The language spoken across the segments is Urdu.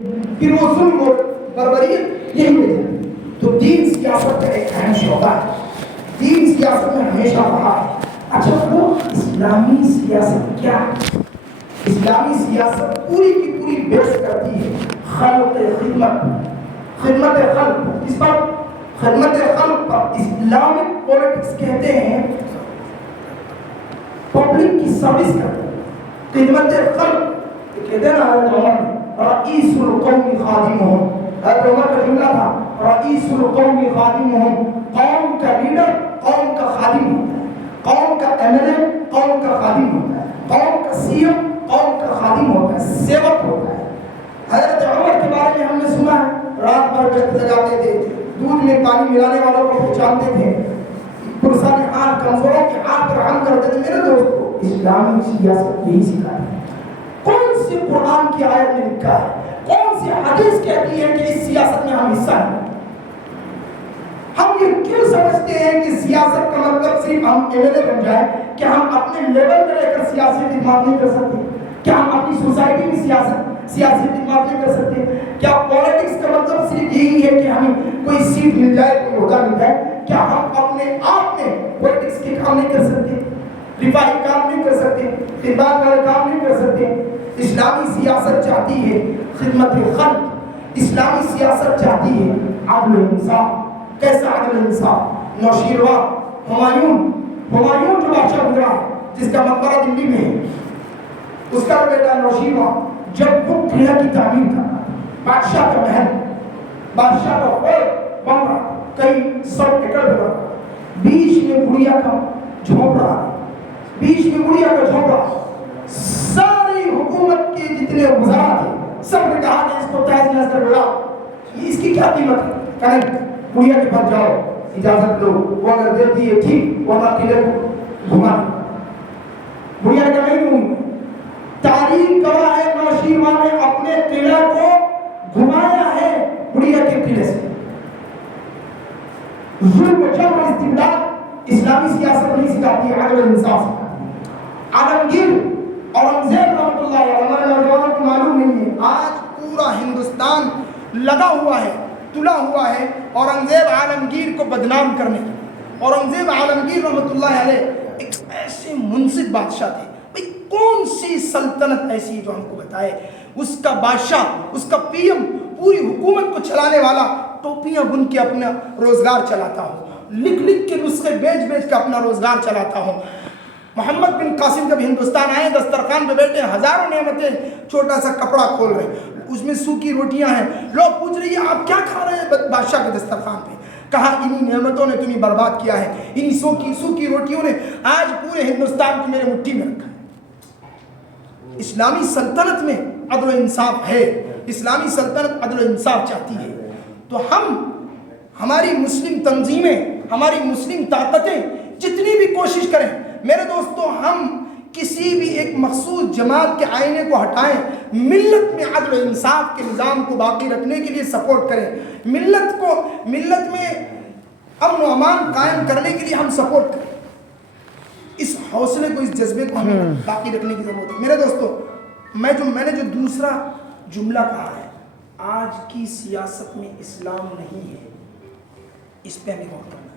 پھر وہ ظلم اور بربریت یہی لے جائے. تو دین سیاست کا ایک اہم شعبہ ہے. دین سیاست میں ہمیشہ رہا ہے. اچھا وہ اسلامی سیاست کیا ہے؟ اسلامی سیاست پوری کی پوری بیس کرتی ہے خلق خدمت، خدمت خلق. اس پر خدمت خلق پر اسلامک پولیٹکس کہتے ہیں پبلک کی سروس کرتے ہیں. خدمت خلق کہتے ہیں نا رئیس القوم خادمهم. حضرت عمر کا جملہ تھا رئیس القوم خادمهم. قوم کا لیڈر قوم کا خادم ہوتا ہے. قوم کا ایم ایل اے قوم کا خادم ہوتا ہے. قوم کا سی ایم قوم کا خادم ہوتا ہے، سیوک ہوتا ہے. حضرت عمر کے بارے میں ہم نے سنا ہے رات بھر گشت لگاتے تھے، دودھ میں پانی ملانے والوں کو پہچانتے تھے، پرسان آنکھ کمزوروں کی آنکھ پر ہم کرتے تھے. میرے دوستو اسلامی سیاست یہی سکھاتی ہے. کون سی قرآن کی آیت میں لکھا ہے، کون سی حدیث کہتی ہے کہ اس سیاست میں ہم حصہ ہیں؟ ہم یہ کیوں سمجھتے ہیں کہ سیاست کا مطلب صرف ہم ایم ایل اے بن جائیں؟ کیا ہم اپنے لیول پہ رہ کر سیاسی خدمات نہیں کر سکتے؟ کیا ہم اپنی سوسائٹی میں سیاسی خدمات نہیں کر سکتے؟ کیا پولیٹکس کا مطلب صرف یہی ہے کہ ہمیں کوئی سیٹ مل جائے، کوئی عہدہ مل جائے؟ کیا ہم اپنے آپ میں پولیٹکس کے کام نہیں کر سکتے، رفاہی کام نہیں کر سکتے، خدمات والے کام نہیں کر سکتے؟ اسلامی سیاست چاہتی ہے خدمت خلق. اسلامی سیاست چاہتی ہے عدل و انصاف. کیسا عدل و انصاف؟ نوشیروان ہمایون جو بادشاہ گزرا ہے جس کا مقبرہ دلی میں ہے، اس کا بیٹا نوشیروان جب وہ قلعہ کی تعمیر کرا، بادشاہ کا محل، بادشاہ کا خود بن رہا کئی 100 ایکڑ بنا، بیچ میں گڑیا کا جھونپڑا، بیچ میں گڑیا کا جھونپڑا. ساری حکومت کے جتنے وزراء تھے سب نے کہا کہ اس کو تحت نظر بڑھاؤ، اس کی کیا قیمت ہے؟ کہیں گڑیا کے پاس جاؤ اجازت دو، وہ اگر دیتی ہے ٹھیک، ورنہ قلعے کو گھما. گڑیا کا نہیں ہوں. تاریخ گواہ ہے نوشیروان نے اپنے قلعہ کو گھمایا ہے گڑیا کے قلعے سے. ظلم و جبر و استبداد اسلامی سیاست نہیں سکھاتی ہے، عدل و انصاف سکھاتی ہے. عالمگیر اورنگزیب رحمۃ اللہ علیہ، ہمارے نوجوانوں کو معلوم نہیں ہے، آج پورا ہندوستان لگا ہوا ہے، تلا ہوا ہے اورنگزیب عالمگیر کو بدنام کرنے کی. اورنگزیب عالمگیر رحمۃ اللہ علیہ ایک ایسے منصف بادشاہ تھے. بھئی کون سی سلطنت ایسی جو ہم کو بتائے اس کا بادشاہ، اس کا پی ایم پوری حکومت کو چلانے والا ٹوپیاں بن کے اپنا روزگار چلاتا ہو، لکھ لکھ کے نسخے بیچ بیچ کے اپنا روزگار چلاتا ہو. محمد بن قاسم جب ہندوستان آئے، دسترخوان پہ بیٹھے، ہزاروں نعمتیں، چھوٹا سا کپڑا کھول رہے، اس میں سوکھی روٹیاں ہیں. لوگ پوچھ رہے ہیں آپ کیا کھا رہے ہیں بادشاہ کے دسترخوان پہ؟ کہا انہی نعمتوں نے تمہیں برباد کیا ہے، انہی سوکھی روٹیوں نے آج پورے ہندوستان کو میرے مٹھی میں رکھا ہے. اسلامی سلطنت میں عدل و انصاف ہے، اسلامی سلطنت عدل و انصاف چاہتی ہے. تو ہماری مسلم تنظیمیں، ہماری مسلم طاقتیں جتنی بھی کوشش کریں، میرے دوستو ہم کسی بھی ایک مخصوص جماعت کے آئینے کو ہٹائیں، ملت میں عدل و انصاف کے نظام کو باقی رکھنے کے لیے سپورٹ کریں، ملت میں امن و امان قائم کرنے کے لیے ہم سپورٹ کریں. اس حوصلے کو، اس جذبے کو ہمیں باقی رکھنے کی ضرورت ہے. میرے دوستو میں نے جو دوسرا جملہ کہا ہے، آج کی سیاست میں اسلام نہیں ہے، اس پہ ہمیں غور کرنا ہے.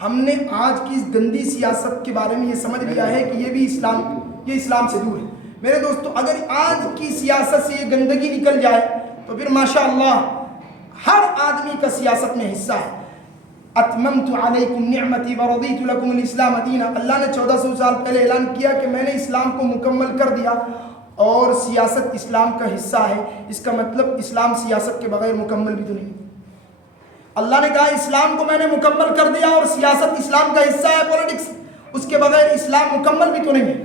ہم نے آج کی اس گندی سیاست کے بارے میں یہ سمجھ لیا ہے کہ یہ اسلام سے دور ہے. میرے دوستو اگر آج کی سیاست سے یہ گندگی نکل جائے تو پھر ماشاءاللہ ہر آدمی کا سیاست میں حصہ ہے. اتممت علیکم نعمتی ورضیت لکم الاسلام دینا. اللہ نے 1400 سال پہلے اعلان کیا کہ میں نے اسلام کو مکمل کر دیا، اور سیاست اسلام کا حصہ ہے. اس کا مطلب اسلام سیاست کے بغیر مکمل بھی تو نہیں. اللہ نے کہا اسلام کو میں نے مکمل کر دیا اور سیاست اسلام کا حصہ ہے، پولیٹکس، اس کے بغیر اسلام مکمل بھی تو نہیں ہے.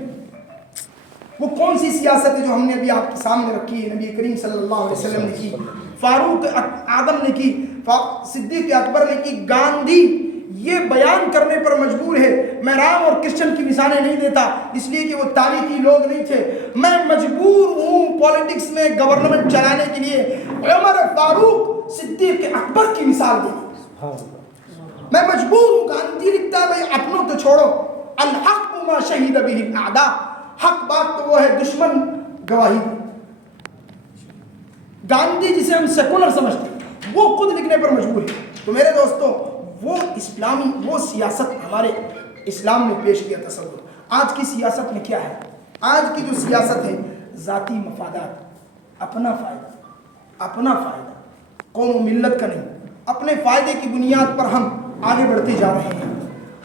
وہ کون سی سیاست ہے جو ہم نے ابھی آپ کے سامنے رکھی ہے؟ نبی کریم صلی اللہ علیہ وسلم نے کی، فاروق اعظم نے کی، صدیق اکبر نے کی. گاندھی یہ بیان کرنے پر مجبور ہے، میں رام اور کرشن کی مثالیں نہیں دیتا اس لیے کہ وہ تاریخی لوگ نہیں تھے، میں مجبور ہوں پولیٹکس میں گورنمنٹ چلانے کے لیے عمر فاروق صدیق اکبر کی مثال دیں. میں مجبور ہوں. گاندھی لکھتا ہے بھائی اپنوں تو چھوڑو، الحق ما شہید به الاعداء، حق بات تو وہ ہے دشمن گواہی. گاندھی جسے ہم سیکولر سمجھتے ہیں وہ خود لکھنے پر مجبور ہے. تو میرے دوستوں وہ سیاست ہمارے اسلام نے پیش کیا تصور. آج کی سیاست میں کیا ہے؟ آج کی جو سیاست ہے ذاتی مفادات, اپنا فائدہ, قوم و ملت کا نہیں, اپنے فائدے کی بنیاد پر ہم آگے بڑھتے جا رہے ہیں.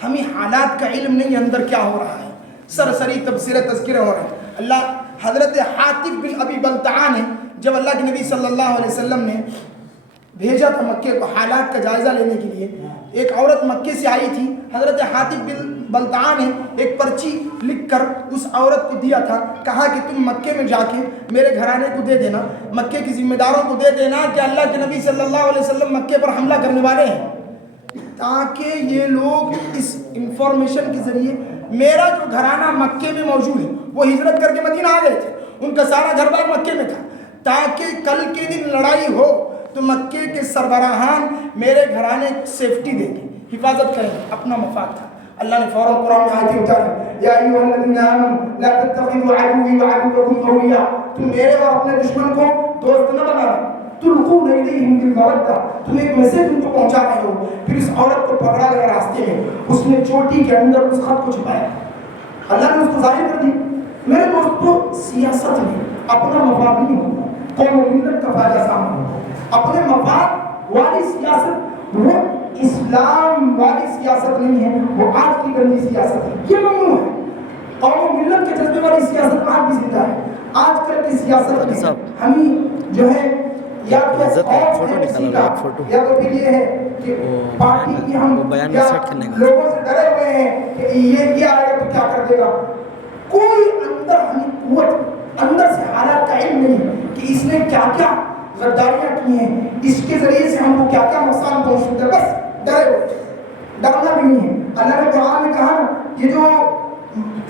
ہمیں حالات کا علم نہیں اندر کیا ہو رہا ہے, سرسری تبصرے تذکرے ہو رہے ہیں. اللہ حضرت حاتب بن ابی بلتعہ نے جب اللہ کے نبی صلی اللہ علیہ وسلم نے بھیجا تھا مکے کو حالات کا جائزہ لینے کے لیے, ایک عورت مکے سے آئی تھی. حضرت حاتب بن بلتعہ نے ایک پرچی لکھ کر اس عورت کو دیا تھا, کہا کہ تم مکے میں جا کے میرے گھرانے کو دے دینا, مکے کے ذمہ داروں کو دے دینا کہ اللہ کے نبی صلی اللہ علیہ وسلم مکے پر حملہ کرنے والے ہیں, تاکہ یہ لوگ اس انفارمیشن کے ذریعے میرا جو گھرانہ مکے میں موجود ہے, وہ ہجرت کر کے مدینہ آ گئے تھے, ان کا سارا گھر بار مکے میں تھا, تاکہ کل کے دن لڑائی ہو تو مکے کے سربراہان میرے گھرانے سیفٹی دیں گے, حفاظت کریں گے, اپنا مفاد تھا. اللہ نے فوراً قرآن میں آیتیں اتاری, یا ایھا الذین آمنوا لا تتخذوا عدوی وعدوکم اولیاء, تم میرے اور اپنے دشمن کو دوست نہ بنانا. تلقون الیہم بالمودہ, تم ایک میسج ان کو پہنچا رہے ہو. پھر اس عورت کو پکڑا گیا راستے میں, اس نے چوٹی کے اندر اس خط کو چھپایا, اللہ نے اس کو ظاہر کر دی. میرے دوستو سیاست میں اپنا مفاد نہیں ہوتا, قوم و ملت کا فائدہ سامنے ہوتا. اپنے مفاد والی سیاست وہ اسلام والی سیاست نہیں ہے, وہ آج کی گندی سیاست ہے, یہ ممنوع ہے. قوم و ملت کے جذبے والی سیاست آج بھی زندہ ہے. آج کل کی سیاست میں ہمیں جو ہے یا تو یا تو پھر یہ ہے کہ پارٹی کی ہم لوگوں سے ڈرے ہوئے ہیں کہ یہ آئے گا تو کیا کر دے گا. کوئی اندر ہمیں قوت, اندر سے حالات کا علم نہیں ہے کہ اس نے کیا کیا غداریاں کی ہیں, اس کے ذریعے سے ہم کو کیا کیا نقصان پہنچ سکتا ہے. بس ڈرے ہوئے, ڈرنا بھی نہیں ہے. اللہ نے قرآن میں کہا نا, یہ جو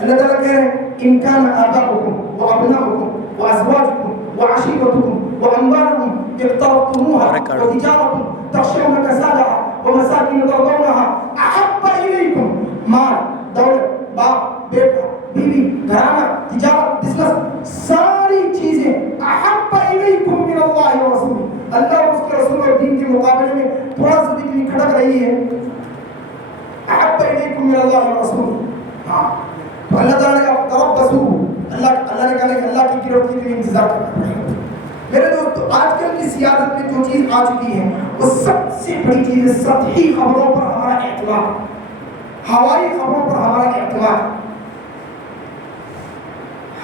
اللہ تعالیٰ کہہ رہے ہیں ان کان آباؤکم وابناؤکم وازواجکم وعشیرتکم واموالکم اقترفتموها وتجارة تخشون کسادها ومساکن ترضونها احب الیکم, مال, دولت, باپ, بیٹا, بیوی, گھرانہ, تجارت, بزنس, ساری چیزیں احب الیکم من اللہ ورسولہ, اللہ اور اس کے رسول اور دین کے مقابلے میں تھوڑا سا بھی کھڑک رہی ہے. احب الیکم من اللہ ورسولہ, ہاں تو اللہ تعالیٰ نے کہا تربصوا, اللہ نے کہا کہ اللہ کی گرفت کے لیے انتظار کرنا پڑے گا. میرے دوستو آج کل کی سیاست میں جو چیز آ چکی ہے وہ سب سے بڑی چیز ہے سطحی خبروں پر ہمارا اعتماد, ہوائی خبروں پر ہمارا اعتماد.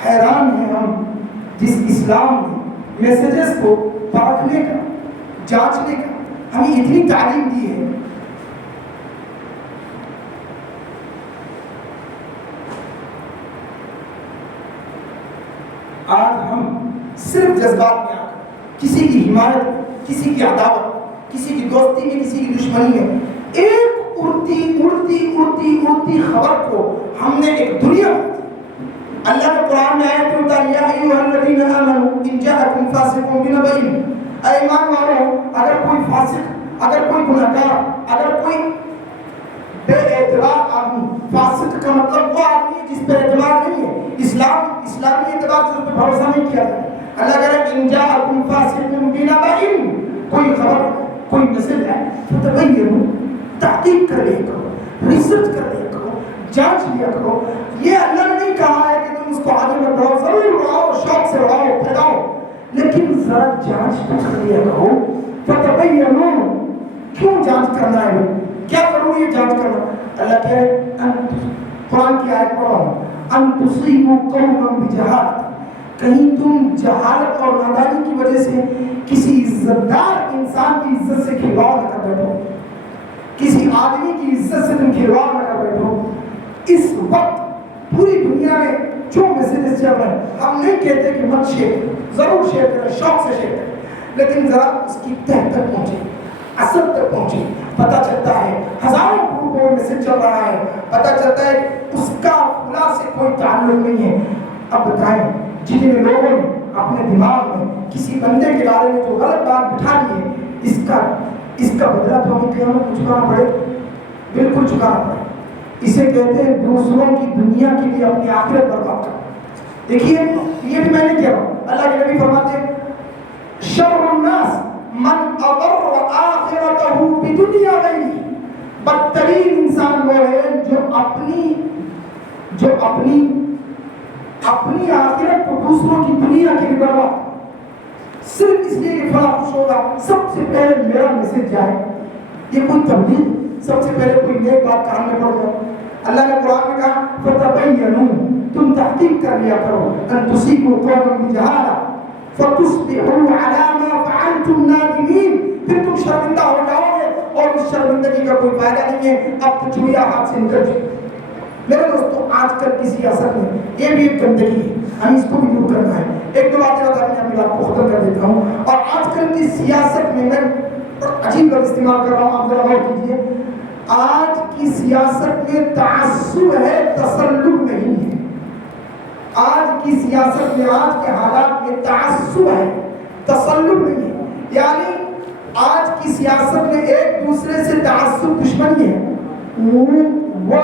حیران ہیں ہم جس اسلام نے میسیجز کو پرکھنے کا, جانچنے کا ہمیں اتنی تعلیم دی ہے. آج ہم صرف جذبات میں آ کر کسی کی حمایت, کسی کی عداوت, کسی کی دوستی میں, کسی کی دشمنی میں ایک اڑتی خبر کو ہم نے ایک دنیا. اللہ نے قرآن میں آیت اتاری, یا ایھا الذین آمنوا ان جاءکم فاسق بنبأ, اے ایمان والو اگر کوئی فاسق, اگر کوئی گنہگار, اگر کوئی بے اعتبار آدمی, فاسق کا مطلب وہ آدمی ہے جس پر اعتبار نہیں ہے, اسلامی اعتبار سے اس پہ بھروسہ نہیں کیا جائے. اللہ کہہ رہا ہے ان جاءکم فاسق بنبأ, کوئی خبر, کوئی مسئلہ ہے, فتبینوا, تحقیق کر لیا کرو, ریسرچ کر لیا کرو, جانچ لیا کرو. یہ اللہ نے نہیں کہا ہے کہ تم اس کو آگے میں بڑھاؤ, ضرور بڑھاؤ, شوق سے بڑھاؤ, پھیلاؤ, لیکن ذرا جانچ کر لیا کرو. فتبینوا, کیوں جانچ کرنا ہے, کیا ضروری ہے جانچ کرنا. اللہ کہہ رہے قرآن کی آیت پڑھو, ان تصیبوا قوما بجہالۃ, کہیں تم جہالت اور نادانی کی وجہ سے کسی عزتدار انسان کی عزت سے کھلواڑ نہ کر بیٹھو, کسی آدمی کی عزت سے تم کھلواڑ نہ کر بیٹھو. اس وقت پوری دنیا میں جو میسیجز چل رہے ہیں, ہم نہیں کہتے کہ مت شیئر کریں, ضرور شیئر کریں, شوق سے شیئر کریں, لیکن ذرا اس کی تہ تک پہنچے, اصل تک پہنچے. پتہ چلتا ہے ہزاروں گروپوں میں میسیج چل رہا ہے, پتہ چلتا ہے اس کا فلاں سے کوئی تعلق نہیں ہے. اب بتائیں جتنے لوگوں نے اپنے دماغ میں کسی بندے کے بارے میں جو غلط بات بٹھا لی ہے, اس کا بدلہ تو ہمیں قیامت کو چکانا پڑے, بالکل چکانا پڑے. اسے کہتے ہیں دوسروں کی دنیا کے لیے اپنی آخرت برباد کرنا. دیکھیے یہ بھی میں نے کیا, اللہ کے نبی فرماتے ہیں شر الناس من اضر آخرته بدنیا غیری، بدترین انسان وہ ہے جو اپنی آخرت کو دوسروں کی دنیا کے لیے برباد، صرف اس لیے کہ فلاں خوش ہوگا، سب سے پہلے میرا میسج جائے۔ یہ کوئی تبلیغ، سب سے پہلے کوئی نیک بات کان میں پڑ جائے۔ اللہ نے قرآن میں کہا فتبینوا، تم تحقیق کر لیا کرو، ان تصیبوا قوما بجہالہ فتصبحوا علی ما فعلتم نادمین، پھر تم شرمندہ ہو جاؤ گے اور اس شرمندگی کا کوئی فائدہ نہیں ہے، اب تو چڑیا ہاتھ سے نکل چکی۔ میرے دوستو، آج کل کی سیاست میں یہ بھی ایک گندگی ہے، ہمیں اس کو بھی دور کرنا ہے۔ ایک دو باتیں بتا کے اپنی بات کو ختم کر دیتا ہوں۔ اور آج کل کی سیاست میں عجیب لفظ استعمال کر رہا ہوں، آپ ذرا غور کیجیے۔ آج کی سیاست میں تعصب ہے، تسلط نہیں ہے۔ آج کی سیاست میں، آج کے حالات میں تعصب ہے، تسلط نہیں ہے۔ یعنی آج کی سیاست میں ایک دوسرے سے تعصب دشمنی ہے، وہ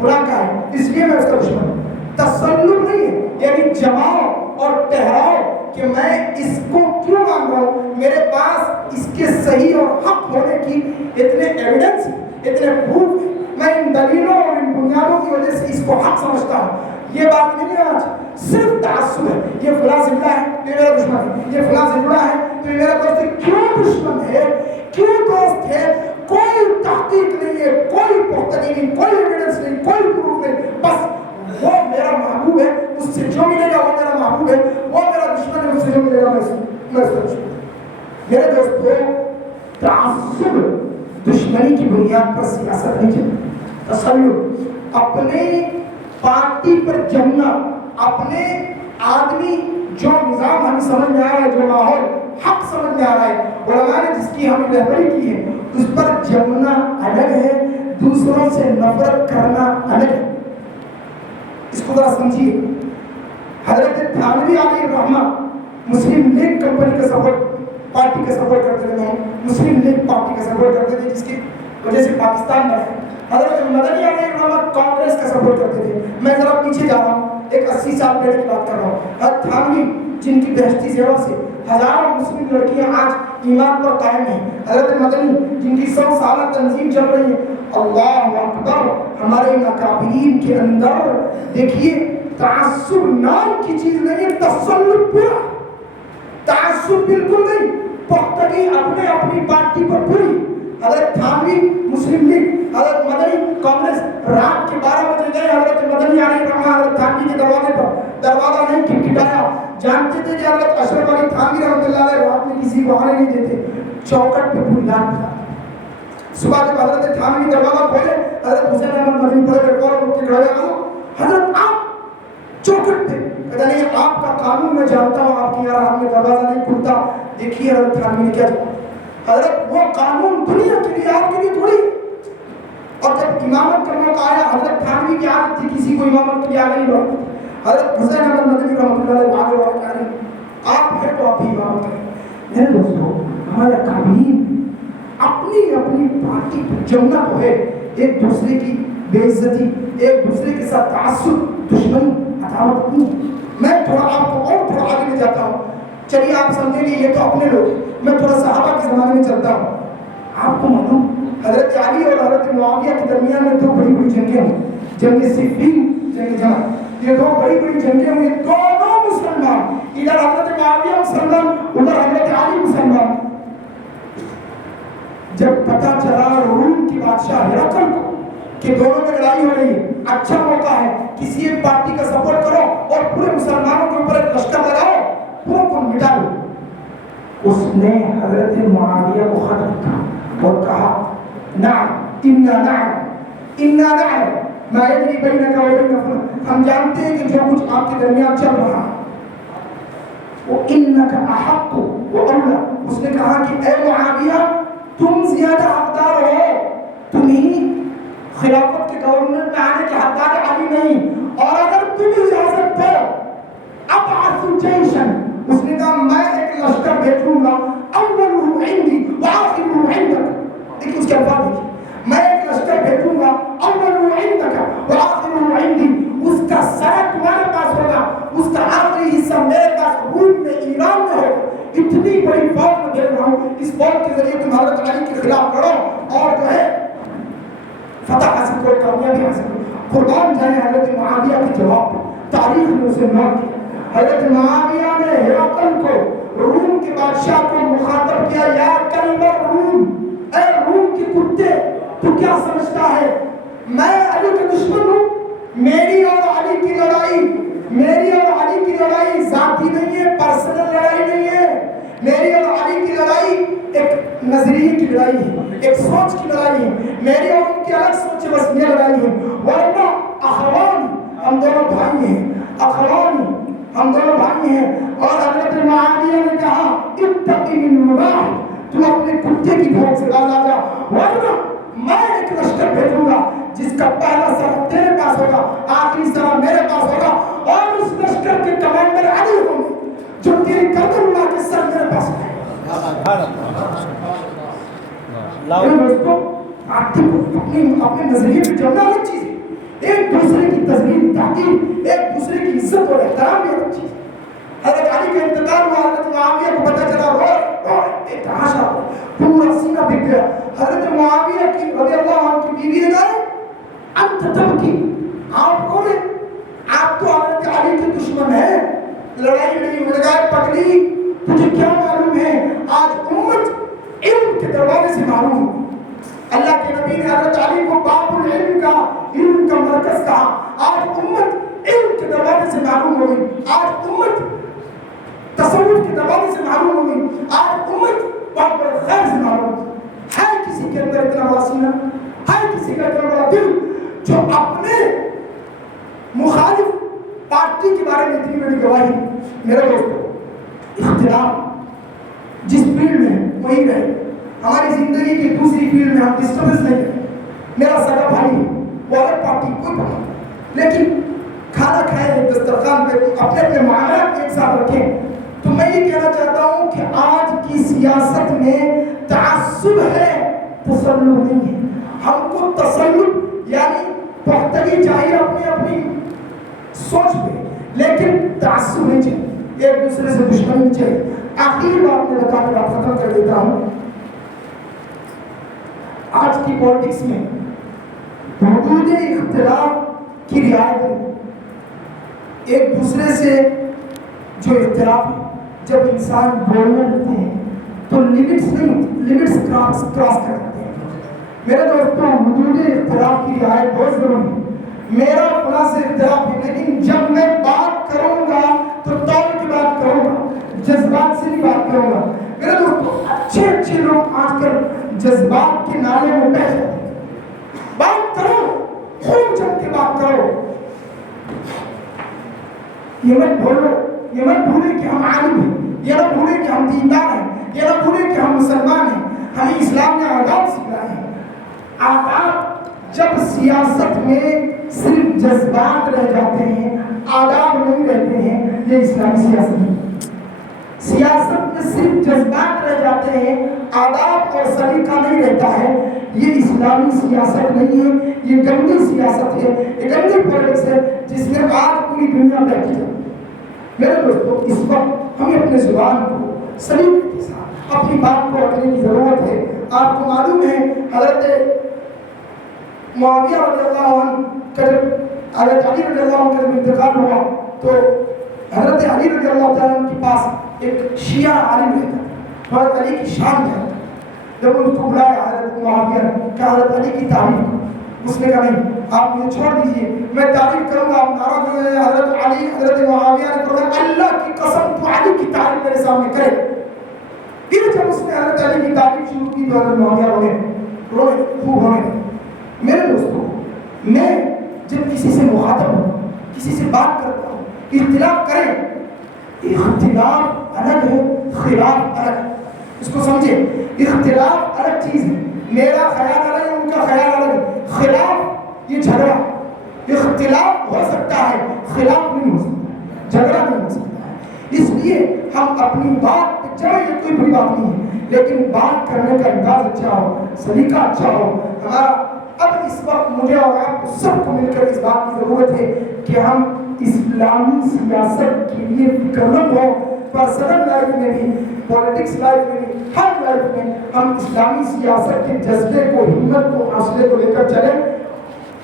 فلاں کا ہے اس لیے میں اس کا دشمن ہوں، تسلط نہیں ہے۔ یعنی جماؤ اور ٹہراؤ کہ میں اس کو کیوں مانگ رہا ہوں، میرے پاس اس کے صحیح اور حق ہونے کی اتنے ایویڈنس، اتنے پروف، میں ان دلیلوں اور ان بنیادوں کی وجہ سے اس کو حق سمجھتا ہوں۔ یہ بات نہیں ہے آج، صرف تعصب ہے، یہ فلاں سے جڑا ہے تو یہ میرا دشمن ہے، یہ فلاں سے جڑا ہے تو یہ میرا دوست ہے۔ کیوں دشمن ہے، کیوں دوست ہے؟ کوئی تحقیق نہیں ہے، کوئی پختگی نہیں، کوئی ایویڈنس نہیں، کوئی پروف نہیں، بس وہ میرا محبوب ہے، اس سے جو ملے گا وہ میرا محبوب ہے، وہ میرا دشمن ہے، اس سے جو ملے گا میں اس کا دشمن۔ میرے دوستو، تعصب دشمنی کی بنیاد پر سیاست نہیں چلتی۔ تسلط، اپنے پارٹی پر جمنا، اپنے آدمی جو نظام ہمیں سمجھ میں آ رہا ہے، جو ماحول حق سمجھ میں آ رہا ہے، علماء نے جس کی ہمیں رہبری کی ہے، اس پر جمنا الگ ہے، دوسروں سے نفرت کرنا الگ ہے۔ اس کو ذرا سمجھیے۔ حضرت تھانوی علیہ الرحمہ مسلم لیگ کمپنی کا سپورٹ، پارٹی کا سپورٹ کرتے تھے، مسلم لیگ پارٹی کا سپورٹ کرتے تھے، جس کی وجہ سے پاکستان بنا ہے۔ حضرت مدنی علیہ الرحمہ کانگریس کا سپورٹ کرتے تھے۔ میں ذرا پیچھے جا رہا ہوں، ایک 80 سال پہلے کی بات کر رہا ہوں۔ حضرت تھانوی جن کی بہشتی زیور سے ہزاروں مسلم لڑکیاں آج ایمان پر قائم ہیں، حضرت مدنی جن کی 100 سالہ تنظیم چل رہی ہے، اللہ اکبر، ہمارے اکابرین کے اندر دیکھیے تعصب نام کی چیز نہیں ہے، تسلط پورا، تعصب بالکل نہیں، پختگی اپنے اپنی پارٹی پر پوری۔ حضرت تھانوی مسلم لیگ، حضرت مدنی کانگریس، رات کے 12 بجے گئے حضرت مدنی علیہ الرحمہ حضرت تھانوی کے دروازے پر، دروازہ نہیں کھٹکھٹایا، جانتے تھے کہ حضرت اشرف علی تھانوی رحمۃ اللہ علیہ رات میں کسی کو آنے نہیں دیتے، چوکٹ پہ پوری رات تھا۔ صبح جب حضرت تھانوی دروازہ کھولے، حضرت حسین احمد مدنی پڑھ کے فوراً اٹھ کے کھڑے ہو، حضرت آپ چوکٹ پہ، کہتا نہیں آپ کا قانون میں جانتا ہوں، آپ کی یہاں رات میں دروازہ نہیں کھلتا۔ دیکھیے حضرت تھانوی نے کیا جواب، حضرت وہ قانون دنیا کے لیے، آپ کے لیے تھوڑی۔ اور جب امامت کا موقع آیا، حضرت تھانوی کی عادت تھی کسی کو امامت کے لیے آگے نہیں بڑھتی، حضرت حسین احمد مدنی رحمۃ اللہ علیہ آگے بڑھ کر آپ ہیں تو آپ ہی امامت کریں۔ میرے دوستو، ہمارے اکابرین اپنی اپنی پارٹی پر جمنا تو ہے، ایک دوسرے کی بے عزتی، ایک دوسرے کے ساتھ تعصب، دشمنی، عداوت نہیں۔ میں تھوڑا آپ کو اور تھوڑا آگے لے جاتا ہوں، چلیے آپ سمجھیں گے یہ تو اپنے لوگ، میں تھوڑا صحابہ کے زمانے میں چلتا ہوں۔ آپ کو معلوم حضرت علی اور حضرت معاویہ کے درمیان میں دو بڑی بڑی جنگیں ہوئی، جنگ صفین، جنگ جمل، یہ دو بڑی بڑی جنگیں ہوئی، دونوں مسلمان، ادھر حضرت معاویہ مسلمان، ادھر حضرت علی مسلمان۔ جب پتہ چلا روم کی بادشاہ ہرقل کو کہ دونوں میں لڑائی ہو رہی ہے، اچھا موقع ہے کسی ایک پارٹی کا سپورٹ کرو اور پورے مسلمانوں کے اوپر ایک لشکر لگاؤ، پوروں کو مٹا دو۔ اس نے حضرت معاویہ کو خط لکھا اور کہا نعم انا نعلم ما یجری بینک و بین فلان، ہم جانتے ہیں کہ جو کچھ آپ کے درمیان چل رہا ہے، وانک احق واولی، اس نے کہا کہ اے معاویہ تم زیادہ حقدار ہو، تم ہی خلافت کے گورنر میں آنے کے حقدار، علی نہیں، اور اگر تم اجازت دو ابعث جیشا، اس نے کہا میں ایک لشکر بھیجوں گا، اولہ عندی وآخرہ عندک، دیکھیں اس کے الفاظ دیکھیں، میں ایک لشکر بھیجوں گا، اولہ عندک وآخرہ عندی، اس کا سر تمہارے پاس ہوگا، اس کا آخری حصہ میرے پاس روم میں، ایران میں ہوگا۔ اتنی بڑی فوج کے ذریعے تم حضرت علی کے خلاف لڑو اور جو ہے فتح حاصل کرو، کامیابی حاصل کرو. قربان جائیں حضرت معاویہ کے جواب پہ. تاریخ نے اسے نوٹ کیا. حضرت معاویہ نے ہرقل کو، روم کے بادشاہ کو مخاطب کیا، یا کلب الروم، اے روم کے کتے، تو کیا سمجھتا ہے میں علی کا دشمن ہوں؟ میری اور علی کی لڑائی، میری اور علی کی لڑائی ذاتی نہیں ہے، پرسنل لڑائی نہیں ہے. میری اور علی کی لڑائی ایک نظریے کی لڑائی ہے، ایک سوچ کی لڑائی ہے. میری اور ان کی الگ سوچ ہے، بس یہ لڑائی ہے. ورنہ اخوان، ہم دونوں بھائی ہیں، اخوان ہم دونوں بھائی ہیں. اور حضرت معاویہ نے کہا اتقی من مباح، تو اپنے کتے کی بھوک سے باز آ جا، ورنہ میں ایک لشکر بھیجوں گا جس کا پہلا سر تیرے پاس ہوگا، آخری سر میرے پاس ہوگا، اور اس لشکر کے کمانڈر علی ہوں گے، جو تیری گردن اڑا کے سر میرے پاس ہے. دوستوں اپنے نظریے پہ چلنا الگ چیز ہے، ایک دوسرے کی تذلیل تحقیر، ایک دوسرے کی عزت اور احترام بھی الگ چیز ہے. حضرت علی کا انتقال ہوا، حضرت معاویہ کو پتہ چلا، ایک تماشا ہوا، پورا سینہ بک گیا. حضرت معاویہ کی رضی اللہ عنہ کی بیوی نے کہا انت تبکی، آپ رو رہے، آپ تو حضرت علی کے دشمن ہیں، لڑائی نہیں ہو گئی. پگلی تجھے کیا معلوم ہے آج امت علم کے دروازے سے معلوم ہوئی. اللہ کے نبی نے حضرت علی کو باب العلم کا، علم کا مرکز کہا. آج امت علم کے دروازے سے معلوم ہوئی، آج امت تصوف کے دروازے سے معلوم ہوئی، آج امت بہت بڑے خیر سے معلوم ہوئی. ہے کسی کے اندر اتنا بڑا سینہ، ہے کسی کا اتنا بڑا دل جو اپنے مخالف پارٹی کے بارے میں اتنی بڑی گواہی. میرے دوستو، اختلاف جس فیلڈ میں وہی رہے. ہماری زندگی کی دوسری فیلڈ میں ہم ڈسٹربنس نہیں کریں. میرا سگا بھائی وہ الگ پارٹی کوئی پارٹی، لیکن کھانا کھائیں دسترخوان پہ اپنے اپنے معاملات ایک ساتھ رکھیں. تو میں یہ کہنا چاہتا ہوں کہ آج کی سیاست میں تعصب ہے، تسلط نہیں ہے. ہم کو تسلط یعنی پختگی چاہیے اپنی اپنی سوچ پہ، لیکن تعصب نہیں چاہیے، ایک دوسرے سے دشمنی نہیں چاہیے. آخری بات میں بتا کے بات ختم کر دیتا ہوں. آج کی پولیٹکس میں حدود اختلاف کی رعایت نہیں. ایک دوسرے سے جو اختلاف ہے، جب انسان بولنے لگتے ہیں تو لمٹس کراس کر دیتے ہیں. میرے دوستوں، حدود اختلاف کی رعایت بہت ضروری ہے. میرا فلاں سے اختلاف ہے، لیکن جب میں بات کروں گا تو طور کی بات کروں گا، جذبات سے بھی بات کروں گا. میرے دوستوں، اچھے لوگ آج کل جذبات کے نالے میں بہہ جاتے ہیں. بات کرو، خون جم کے بات کرو. یہ مت بھولے کہ ہم عالم ہیں، یہ نہ بھولے کہ ہم دیندار ہیں، یہ نہ بھولے کہ ہم مسلمان ہیں. ہمیں اسلام نے آداب سکھائے ہیں. آداب جب سیاست میں صرف جذبات رہ جاتے ہیں، آداب نہیں رہتے ہیں، یہ اسلامی سیاست نہیں. سیاست میں صرف جذبات رہ جاتے ہیں، آداب اور سلیقہ نہیں رہتا ہے، یہ اسلامی سیاست نہیں ہے. یہ گندی سیاست ہے، یہ گندی پولیٹکس ہے جس میں آج پوری دنیا بیٹھی ہے. میرے دوستو، اس وقت ہمیں اپنے زبان کو سلیقے کے ساتھ اپنی بات کو رکھنے کی ضرورت ہے. آپ کو معلوم ہے حضرت معاویہ رضی اللہ عنہ کا جب حضرت علی رضی اللہ عنہ کا جب انتقال ہوا تو حضرت علی رضی اللہ تعالیٰ عنہ کے پاس ایک شیعہ عالم رہتا تھا، حضرت علی کی شان ہے. جب ان کو بلایا حضرت معاویہ کہ حضرت علی کی تعریف کرو، اس نے کہا نہیں، آپ مجھے چھوڑ دیجئے، میں تعریف کروں گا. آپ ناراض ہو گئے. حضرت معاویہ نے فرمایا اللہ کی قسم تو علی کی تعریف میرے سامنے کرے. پھر جب اس نے حضرت علی کی تعریف شروع کی تو حضرت معاویہ رونے خوب ہونے. میرے دوستوں، میں جب کسی سے مخاطب ہوں، کسی سے بات کرتا ہوں، اختلاف کریں، اختلاف الگ ہے، خلاف الگ ہے. اس کو سمجھے، اختلاف الگ چیز ہے، میرا خیال الگ ہے، ان کا خیال الگ ہے. خلاف یہ جھگڑا، اختلاف ہو سکتا ہے، خلاف نہیں ہو سکتا، جھگڑا نہیں ہو سکتا ہے. اس لیے ہم اپنی بات پہ چلیں، یہ کوئی بڑی بات نہیں ہے، لیکن بات کرنے کا انداز اچھا ہو، سلیقہ اچھا ہو. ہمارا اب اس وقت مجھے اور آپ کو سب کو مل کر اس بات کی ضرورت ہے کہ ہم اسلامی سیاست کے لیے فکر مند ہوں، پرسنل لائف میں بھی، پولیٹکس لائف میں بھی، ہر لائف میں ہم اسلامی سیاست کے جذبے کو، ہمت کو، حوصلے کو لے کر چلیں،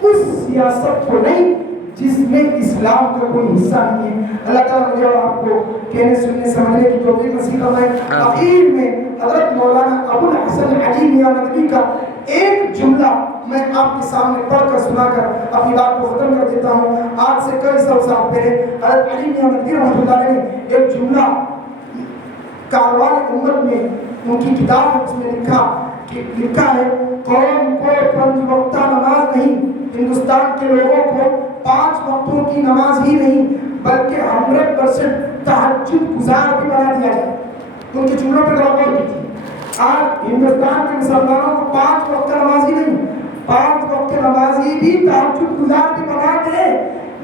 اس سیاست کو نہیں جس میں اسلام کا کوئی حصہ نہیں ہے۔ اللہ تعالیٰ مجھے اور آپ کو کہنے سننے سمجھنے کی توفیق نصیب فرمائے۔ آخر میں حضرت مولانا ابو الحسن علی میاں ندوی کا ایک جملہ میں آپ کے سامنے پڑھ کر سنا کر اپنی بات کو ختم کر دیتا ہوں۔ آج سے کئی سال پہلے حضرت علی میاں ندوی رحمۃ اللہ علیہ نے ایک جملہ کاروان امت میں ان کی کتاب ہے، اس میں لکھا ہے قوم کو 5 وقتہ نماز نہیں، ہندوستان کے لوگوں کو 5 وقتوں کی نماز ہی نہیں بلکہ 100% تہجد گزار بھی بنا دیا جائے۔ ان کے جملوں پہ غور کیجیے۔ آج ہندوستان کے مسلمانوں کو 5 وقت نمازی نہیں، 5 وقت نمازی بھی تہجد گزار بھی بنا دے،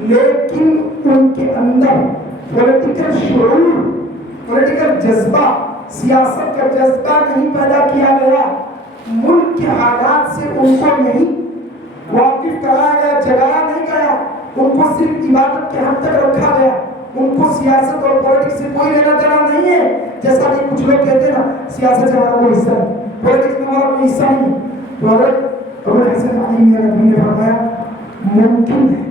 لیکن ان کے اندر پولیٹیکل شعور، پولیٹیکل جذبہ، سیاست کا جذبہ نہیں پیدا کیا گیا، ملک کے حالات سے ان کو نہیں واقف کرایا گیا، جگایا نہیں گیا، ان کو صرف عبادت کے حد تک رکھا گیا، ان کو سیاست اور پولیٹکس سے کوئی لینا دینا نہیں ہے۔ جیسا کہ کچھ لوگ کہتے ہیں نا سیاست سے ہمارا کوئی حصہ نہیں، پولیٹکس میں ہمارا کوئی حصہ نہیں، تو حضرت ابو الحسن علی میاں ندوی نے فرمایا ممکن ہے،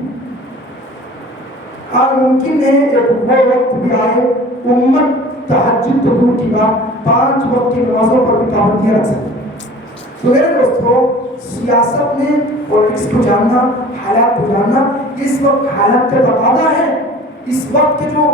ہاں ممکن ہے ایک وہ وقت بھی آئے امت تہجد تو دور کی بات 5 وقت کی نمازوں پر بھی پابندیاں رکھ سکتی ہے۔ تو میرے دوستو، سیاست میں پولیٹکس کو جاننا، حالات کو جاننا اس وقت حالات کا تقاضا ہے۔ اس وقت کے جو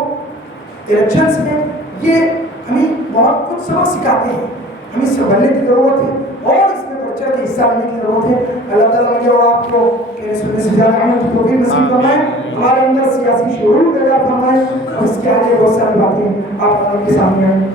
الیکشنز ہیں یہ ہمیں بہت کچھ سبق سکھاتے ہیں، ہمیں اس سے بھرنے کی ضرورت ہے اور اس میں بڑھ چڑھ کے حصہ لینے کی ضرورت ہے۔ اللہ تعالیٰ مجھے اور آپ کو کہنے سننے سے زیادہ عمل کی توفیق نصیب فرمائے، ہمارے اندر سیاسی شعور پیدا فرمائے، اور اس کے آگے بہت ساری باتیں آپ کے سامنے ہیں۔